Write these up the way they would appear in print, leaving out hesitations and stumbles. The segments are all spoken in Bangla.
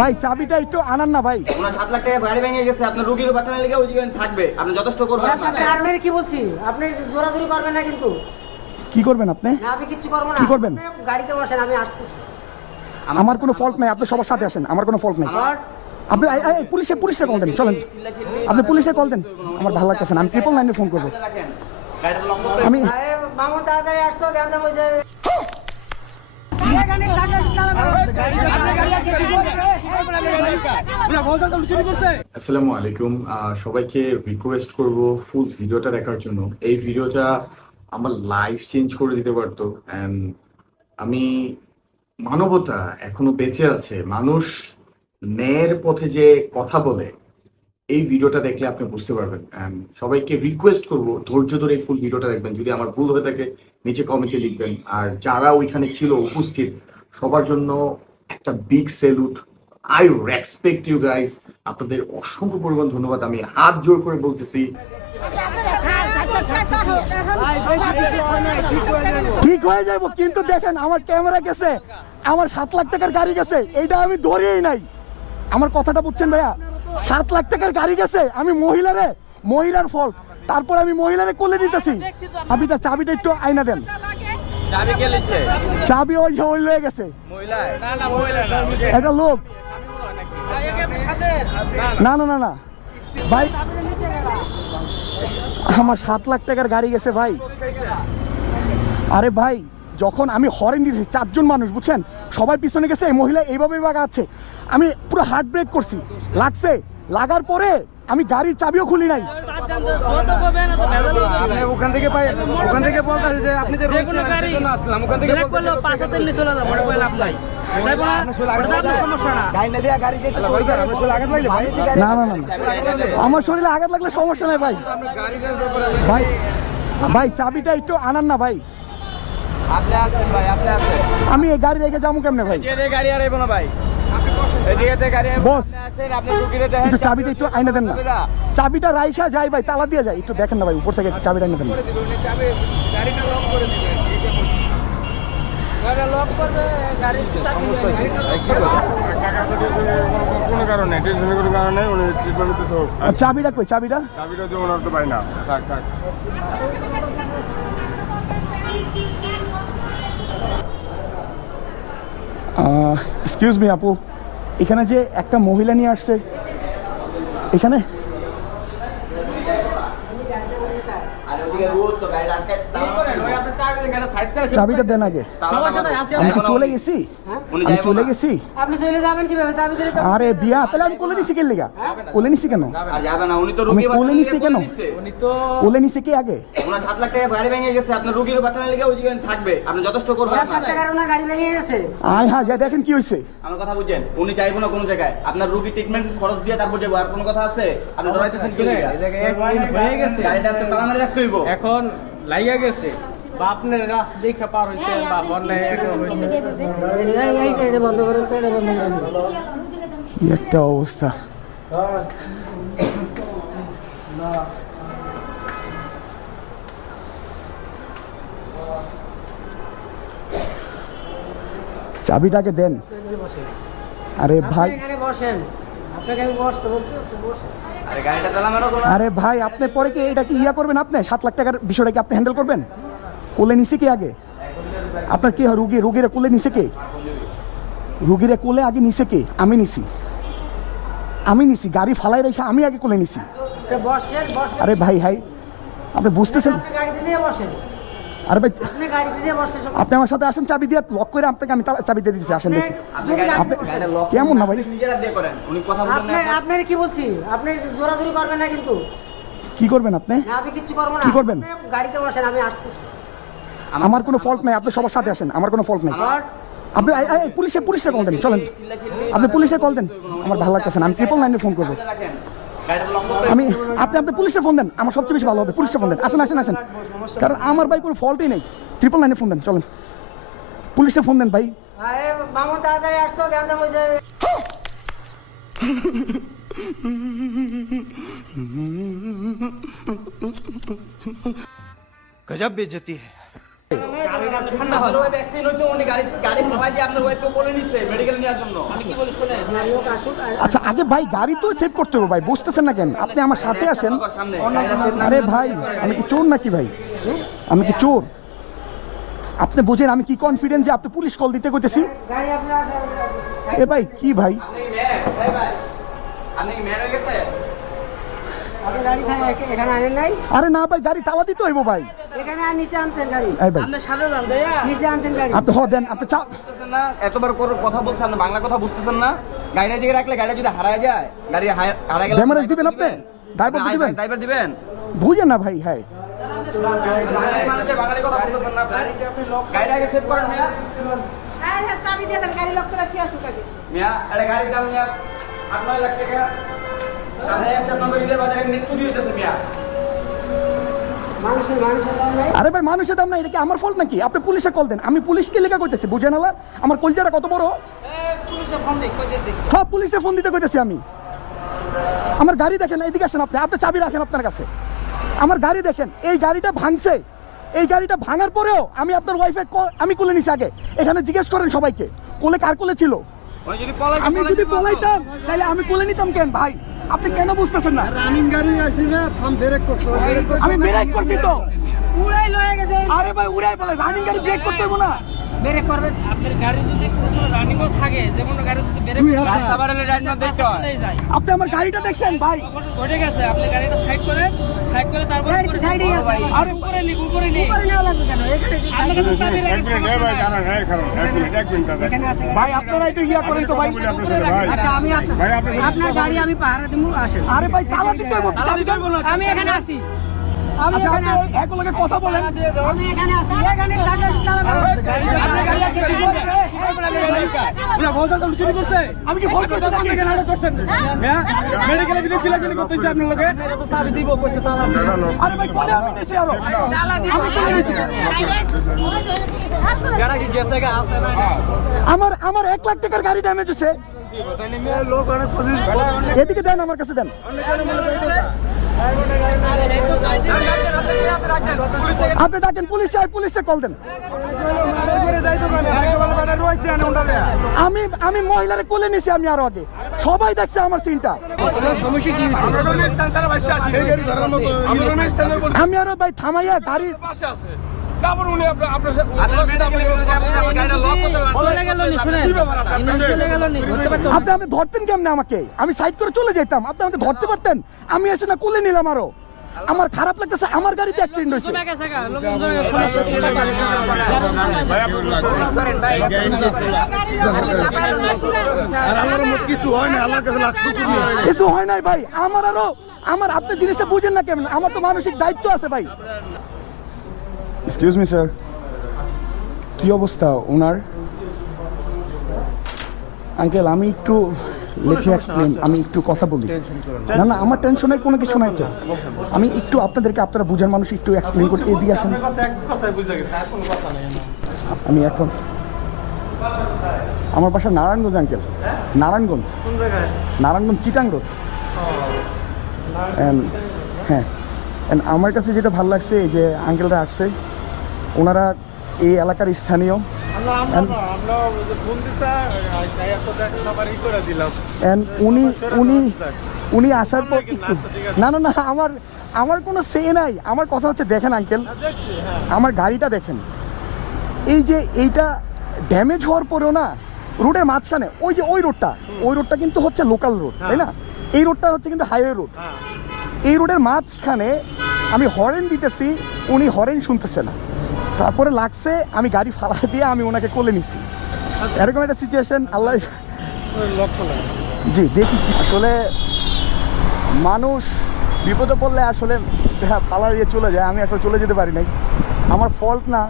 ভাই চাবিটা একটু আনান না ভাই। ওনার 7 লাখ টাকা গাড়ি ভেঙে গেছে, আপনার রোগীর বাঁচানোর লেগে ওই জায়গায় থাকবে, আপনি যথেষ্ট করবেন। আপনার কি বলছি, আপনি জোরাজুরি করবেন না কিন্তু। কি করবেন আপনি? না আমি কিচ্ছু করব না। কি করবেন? আপনি গাড়িতে বসেন, আমি আসতেছি। আমার কোনো ফল্ট নাই, আপনি সবার সাথে আসেন, আমার কোনো ফল্ট নাই। আপনি পুলিশে কল দেন, চলেন আপনি পুলিশে কল দেন। আমার ভালো লাগতেছে না, আমি 999 ফোন করবো। আমি মামুন তাড়াতাড়ি আসতো, গ্যাঞ্জাম হয়েছে। আসসালামু আলাইকুম, সবাইকে রিকোয়েস্ট করব ফুল ভিডিওটা দেখার জন্য। এই ভিডিওটা আমার লাইফ চেঞ্জ করে দিতে পারতো। অ্যান্ড আমি মানবতা এখনো বেঁচে আছে, মানুষ ন্যায়ের পথে যে কথা বলে, এই ভিডিওটা দেখলে আপনি বুঝতে পারবেন। অ্যান্ড সবাইকে রিকোয়েস্ট করব ধৈর্য ধরে এই ফুল ভিডিওটা দেখবেন। যদি আমার ভুল হয়ে থাকে নিচে কমেন্টে লিখবেন। আর যারা ওইখানে ছিল উপস্থিত সবার জন্য একটা big salute. I respect you guys, আপনাদের অসংখ্য পরিমাণ ধন্যবাদ। আমি হাত জোর করে বলতেছি ঠিক হয়ে যাবো, কিন্তু দেখেন আমার ক্যামেরা গেছে, আমার 7 লাখ টাকার গাড়ি গেছে, এইটা আমি ধরেই নাই। আমার কথাটা বুঝছেন ভাইয়া? 7 লাখ টাকার গাড়ি গেছে, আমি মহিলার ফল্ট, তারপর আমি মহিলারে কোলে নিতেছি। আপনি তার চাবিটা একটু আয়না দেন। চাবি কে লিছে? চাবি ওই হয়ে গেছে, মহিলা না মহিলা না, একটা লোক। না না না না ভাই, আমার 7 লাখ টাকার গাড়ি গেছে ভাই। আরে ভাই, যখন আমি হরেন দিয়েছি, 4 জন মানুষ বুঝছেন, সবাই পিছনে গেছে, এই মহিলা এইভাবে বাগাচ্ছে, আমি পুরো হার্ট ব্রেক করছি, লাগছে। লাগার পরে আমি গাড়ির চাবিও খুলি নাই। ওখান থেকে বলতেছে যে আপনি যে আসলাম ওখান থেকে না না না, আমার শরীরে আঘাত লাগলে সমস্যা নাই ভাই। ভাই ভাই চাবিটা একটু আনান না ভাই। আপনি আসেন ভাই, আপনি আসেন। আমি এই গাড়ি রেখে যাবো কেমনে ভাই? এই গাড়ি আর আইবো না ভাই, এদিকে তে গাড়ি আইবো। বস, আপনি আসেন, আপনি রুগীরে দেখেন। একটু চাবিটা একটু আইনা দেন না। চাবিটা রাইখা যায় ভাই, তালা দিয়ে যায়, একটু দেখেন না ভাই, উপর থেকে একটু চাবিটা আইনা দেন না। গাড়িটা লক করে দিবেন, গাড়িটা লক করবে, গাড়ির কোনো কারণে টেনশনের কোনো কারণে উনি ট্রিটমেন্ট করতেছে। চাবিটা কই? চাবিটা চাবিটা তো ওনার তো পাই না। থাক থাক এক্সকিউজ মি আপু, এখানে যে একটা মহিলা নিয়ে আসছে এখানে, চাবিটা দেন আগে। আমি কি চলে গেছি? আমি চলে গেছি? আপনি চলে যাবেন কিভাবে? চাবি দিলে তো আরে বিয়া, তাহলে আমি কোলে নিছি কেন লেগা? কোলে নিছি কেন? আর যাবে না, উনি তো আমি রুগী কোলে নিছি কেন? উনি তো কোলে নিছি কে আগে? ওনার 7 লাখ টাকা গাড়ি ভেঙে গেছে, আপনার রোগীর বাঁচানোর লেগে ওই জায়গায় থাকবে, আপনি যথেষ্ট করবেন। 7 লাখ টাকার ওনার গাড়ি ভেঙে গেছে। আয় হ্যাঁ, যা দেখেন কি হয়েছে। আমার কথা বুঝছেন? উনি যাইবো না কোনো জায়গায়, আপনার রোগী ট্রিটমেন্ট খরচ দিয়ে তারপর যাবো। আর কোনো কথা আছে? আপনি ডরাইতেছেন কি লাগা? এই জায়গায় অ্যাক্সিডেন্ট হয়ে গেছে, গাড়িটা তো তালা মেরে রাখতে হইব। এখন লাইগা গেছে বা আপনার রাস্তা দেখে পার হইছে বা বন্যায় এটা বন্ধ করুন তো, এটা বন্ধ করুন। কি একটা অবস্থা। চাবিটাকে দেন। আরে ভাই, এখানে বসেন, আপনাকে আমি বসতে বলছি, আপনি বসেন। আরে গাড়িটা তালা মেরো কোনো। আরে ভাই, আপনি পরে কি এটা কি ইয়া করবেন? আপনি 7 লাখ টাকার বিষয়টা কি আপনি হ্যান্ডেল করবেন? কোলে নিছে কে আগে? আপনার কি রুগীরা কোলে নিছে কে? রুগীরা কোলে আগে নিছে কে? আমি নিছি গাড়ি ফালাই রেখে আমি আগে কোলে নিছি। বসেন বসেন, আরে ভাই হাই, আপনি বুঝতেছেন? আপনি গাড়িতে যেয়ে বসেন, আরে ভাই, আপনি গাড়িতে যেয়ে বসলে সব আপনি আমার সাথে আসেন, চাবি দিয়ে লক করে আপনাকে আমি চাবি দিয়ে দিচ্ছি। আসেন দেখি। আপনি কেমন না ভাই? নিজেরা দিয়ে করেন, উনি কথা বলেন না। আপনার কি বলছি, আপনি জোরাজুরি করবেন না কিন্তু। কি করবেন আপনি? না আমি কিচ্ছু করব না। কি করবেন? আপনি গাড়িতে বসেন, আমি আসতেছি। আমার কোনো ফল্ট নাই, আপনি সবার সাথে আসেন, আমার কোনো ফল্ট নাই। আপনি পুলিশে কল দেন, চলেন আপনি পুলিশে কল দেন। আমার ভালো লাগতেছে না, আমি 999 ফোন করবো। আমি আপনি পুলিশে ফোন দেন, আমার সবচেয়ে বেশি ভালো হবে। পুলিশে ফোন দেন, আসেন, কারণ আমার ভাই কোনো ফল্টই নেই। 999 ফোন দেন, চলেন পুলিশে ফোন দেন ভাই। মামুন তাড়াতাড়ি আসতো, গ্যাঞ্জাম হয়েছে। गजब बेइज्जती है। আপনার ওয়াইফ অ্যাক্সিডেন্ট হয়েছে, উনি গাড়ি চালাই দিয়ে আপনার ওয়াইফকে কোলে নিচ্ছে মেডিকেল নেওয়ার জন্য। আমি কি বলি শোনেন, লোক আসুক আচ্ছা আগে ভাই গাড়ি তো সেভ করতে হবে ভাই, বুঝতেছেন না কেন? আপনি আমার সাথে আসেন। সামনে আরে ভাই আমি কি চোর নাকি ভাই? আমি কি চোর? আপনি বুঝেন আমি কি কনফিডেন্ট যে আপনি পুলিশ কল দিতে কইতেছি? গাড়ি আপনার এ ভাই কি ভাই? আপনি কি ম্যাড হয়ে গেছে? আপনি গাড়ি এখানে আনেন নাই, আরে না ভাই গাড়ি তালা দিতে হইব ভাই। এখানে আর নিচে আনছেন গাড়ি, এই ভাই আপনার সাথে যান যাইয়া নিচে আনছেন গাড়ি। আপনি দেন আপনি চা বুঝতেছেন না? এতবার করে কথা বলছেন, আপনি বাংলা কথা বুঝতেছেন না? গাড়িটা দিকে রাখলে গাড়িটা যদি হারায় যায়, গাড়ি হারায় গেলে ড্যামেজ দিবেন আপনি? ড্রাইভার দিবেন? ড্রাইভার দিবেন? বুঝেন না ভাই। হ্যাঁ মানুষের বাঙালি কথা বুঝতেছেন না? গাড়িটা আগে সেভ করেন মিয়া। হ্যাঁ হ্যাঁ চাবি দিয়ে দেন, গাড়ি লক করে কি আসুক আগে। মিয়া একটা গাড়ির দাম মিয়া 8-9 লাখ টাকা। সাথে এসে আপনাদের ঈদের বাজারে নেট চুরি হইতেছে মিয়া। মানুষের দাম নাই। আরে ভাই মানুষের দাম না, এটা কি আমার ফল্ট নাকি? আপনি পুলিশে কল দেন, আমি পুলিশকে লেখা কইতেছি। বুঝেন না আমার কলজাটা কত বড়? হ্যাঁ পুলিশে ফোন দিতে কইতেছি আমি। আমার গাড়ি দেখেন, এইদিকে আসেন আপনি, আপনি চাবি রাখেন আপনার কাছে। আমার গাড়ি দেখেন, এই গাড়িটা ভাঙছে। এই গাড়িটা ভাঙার পরেও আমি আপনার ওয়াইফে আমি কোলে নিছি। আগে এখানে জিজ্ঞেস করেন সবাইকে কোলে কার কোলে ছিল। আমি যদি পলাইতাম তাহলে আমি কোলে নিতাম কেন ভাই? আপনি কেন বুঝতেছেন না? রানিং গাড়ি আসি না, থাম ব্রেক করছো। আমি ব্রেক করছি তো। উড়াই লয়ে গেছে, আরে ভাই উড়াই বলে রানিং গাড়ি ব্রেক করতে হইব না? ব্রেক করবেন। আপনার গাড়ি যদি কোনো রানিংও থাকে, যেমন গাড়ি যদি ব্রেক রাস্তা বাড়ালে রাস্তা দেখতে হয়। যায়, আপনি আমার গাড়িটা দেখছেন ভাই? ঘটে গেছে, আপনি গাড়িটা সাইড করে তারপর গাড়ি তো সাইডে আছে, আরে উপরে নি উপরে নেওয়া লাগবে কেন? এখানে আপনার কাছে চাবি রাখেন, সমস্যা নাই। এখানে আছে। ভাই আপনারা একটু ইয়া করেন তো ভাই। আচ্ছা আমি আপনার গাড়ি আমি পাহারা দিমু, আসেন। আরে ভাই তালা দিতে হইব, চাবি দেব না। আমি এখানে আছি, আমি আচ্ছা এখানে আপনি আছি, একলগে কথা বলেন। আমি এখানে আছি, এখানে টাকা চালাবেন। আমি কি ফোন করতে আপনি এখানে আড়া করছেন? মেডিকেলে ভিতরে ছিল কিন্তু করতেছি আপনার লোকে। আরে ভাই কোলে আমি নেছি আরো। আমি কোলে নেছি। গাড়ি কি গেছে গা আছে না? আমার 1 লাখ টাকার গাড়ি ড্যামেজ হইছে। তাইলে মেয়ে লোক অনেক পুলিশ এদিকে দেন, আমার কাছে দেন। আপনি ডাকেন পুলিশে কল দেন। আমি মহিলারে কোলে নিছি আমি আরো আগে, সবাই দেখছে আমার সিনটা। আমি আরো ভাই থামাইয়া গাড়ি আপনি আমি ধরতেন কেমনে আমাকে? আমি সাইড করে চলে যেতাম, আপনি আমাকে ধরতে পারতেন। আমি এসে না কোলে নিলাম আরো। আমার খারাপ লাগতেছে, আমার গাড়িতে অ্যাক্সিডেন্ট হয়েছে। কিছু হয় নাই ভাই, আমার আপনি জিনিসটা বুঝেন না কেমন? আমার তো মানসিক দায়িত্ব আছে ভাই। এক্সকিউজ মি স্যার, কি অবস্থা ওনার? আঙ্কেল আমি একটু আমি একটু কথা বলি। না না আমার টেনশনের কোনো কিছু নাই তো। আমি একটু আপনারা বুঝার মানুষ একটু এক্সপ্লেন করি। এদিকে আসেন। আমি এখন আমার বাসা নারায়ণগঞ্জ আঙ্কেল। নারায়ণগঞ্জ চিটাং রোড। হ্যাঁ আমার কাছে যেটা ভালো লাগছে যে আঙ্কেলরা আসছে, ওনারা এই এলাকার স্থানীয়। উনি আসার পর একটু না আমার কোনো সে নাই। আমার কথা হচ্ছে দেখেন আঙ্কেল, আমার গাড়িটা দেখেন। এই যে এইটা ড্যামেজ হওয়ার পরেও না রোডের মাঝখানে ওই রোডটা কিন্তু হচ্ছে লোকাল রোড, তাই না? এই রোডটা হচ্ছে কিন্তু হাইওয়ে রোড। এই রোডের মাঝখানে আমি হরেন দিতেছি, উনি হরেন শুনতেছে না। তারপরে লাগছে আমি গাড়ি ফালা দিয়ে আমি ওনাকে কোলে নিছি। এরকম একটা সিচুয়েশন আল্লাহ। জি দেখি আসলে মানুষ বিপদে পড়লে আসলে ফালা দিয়ে চলে যায়। আমি আসলে চলে যেতে পারি নাই, আমার ফল্ট না।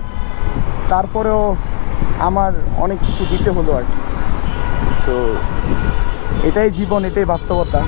তারপরেও আমার অনেক কিছু দিতে হলো আর কি। তো এটাই জীবন, এটাই বাস্তবতা।